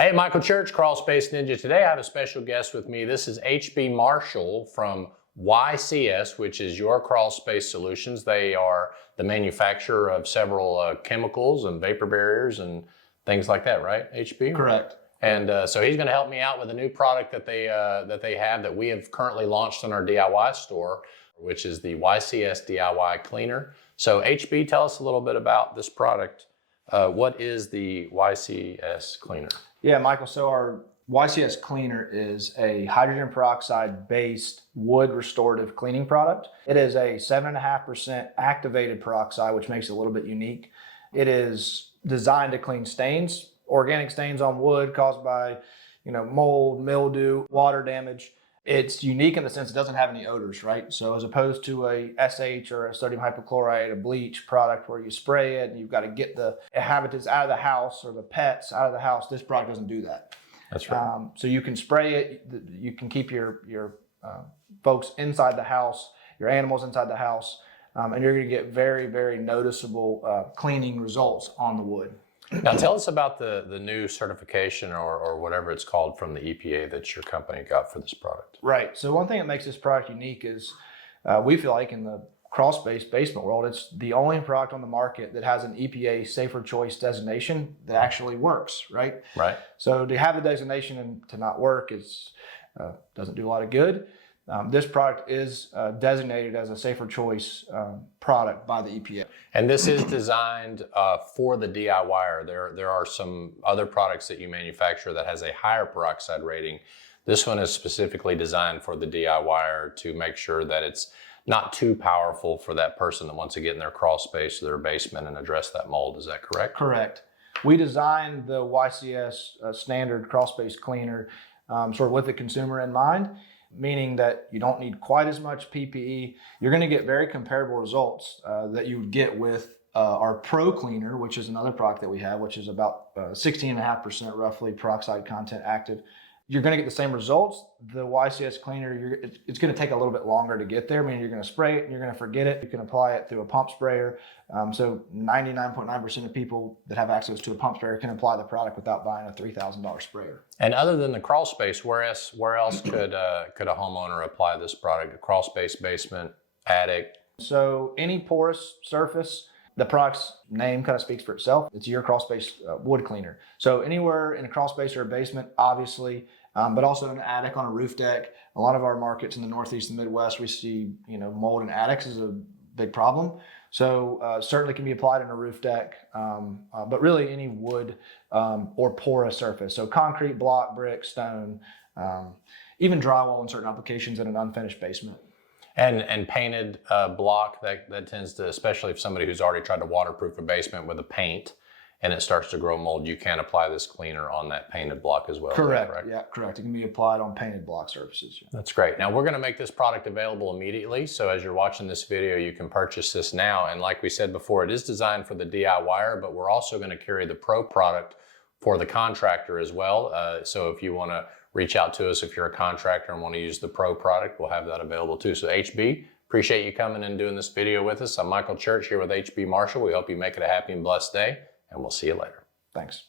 Hey, Michael Church, Crawl Space Ninja. Today I have a special guest with me. This is HB Marshall from YCS, which is Your Crawl Space Solutions. They are the manufacturer of several chemicals and vapor barriers and things like that, right, HB? Correct. And so he's going to help me out with a new product that they have that we have currently launched on our DIY store, which is the YCS DIY Cleaner. So HB, tell us a little bit about this product. What is the YCS Cleaner? Yeah, Michael, so our YCS Cleaner is a hydrogen peroxide based wood restorative cleaning product. It is a 7.5% activated peroxide, which makes it a little bit unique. It is designed to clean stains, organic stains on wood caused by, mold, mildew, water damage. It's unique in the sense it doesn't have any odors, right? So as opposed to a SH or a sodium hypochlorite, a bleach product where you spray it and you've got to get the inhabitants out of the house or the pets out of the house, this product doesn't do that. That's right. So you can spray it, you can keep your folks inside the house, your animals inside the house, and you're going to get very, very noticeable cleaning results on the wood. Now tell us about the new certification or whatever it's called from the EPA that your company got for this product. Right. So one thing that makes this product unique is we feel like in the crawl space basement world, it's the only product on the market that has an EPA Safer Choice designation that actually works, right? Right. So to have the designation and to not work is doesn't do a lot of good. This product is designated as a Safer Choice product by the EPA. And this is designed for the DIYer. There are some other products that you manufacture that has a higher peroxide rating. This one is specifically designed for the DIYer to make sure that it's not too powerful for that person that wants to get in their crawl space or their basement and address that mold. Is that correct? Correct. We designed the YCS standard crawl space cleaner sort of with the consumer in mind, meaning that you don't need quite as much PPE. You're going to get very comparable results that you would get with our Pro Cleaner, which is another product that we have, which is about 16.5% roughly peroxide content active. You're going to get the same results. The YCS Cleaner, it's going to take a little bit longer to get there. I mean, you're going to spray it and you're going to forget it. You can apply it through a pump sprayer. So 99.9% of people that have access to a pump sprayer can apply the product without buying a $3,000 sprayer. And other than the crawl space, where else could a homeowner apply this product? A crawl space, basement, attic? So any porous surface. The product's name kind of speaks for itself. It's Your Crawl Space wood cleaner. So anywhere in a crawl space or a basement, obviously, but also in an attic, on a roof deck. A lot of our markets in the Northeast and Midwest, we see mold in attics is a big problem. So certainly can be applied in a roof deck, but really any wood or porous surface. So concrete, block, brick, stone, even drywall in certain applications in an unfinished basement. And painted block, that tends to, especially if somebody who's already tried to waterproof a basement with a paint and it starts to grow mold, you can apply this cleaner on that painted block as well. Correct. Yeah, correct. It can be applied on painted block surfaces. Yeah. That's great. Now we're going to make this product available immediately. So as you're watching this video, you can purchase this now. And like we said before, it is designed for the DIYer, but we're also going to carry the Pro product for the contractor as well. So if you want to reach out to us if you're a contractor and want to use the Pro product, we'll have that available too. So HB, appreciate you coming and doing this video with us. I'm Michael Church here with HB Marshall. We hope you make it a happy and blessed day, and we'll see you later. Thanks.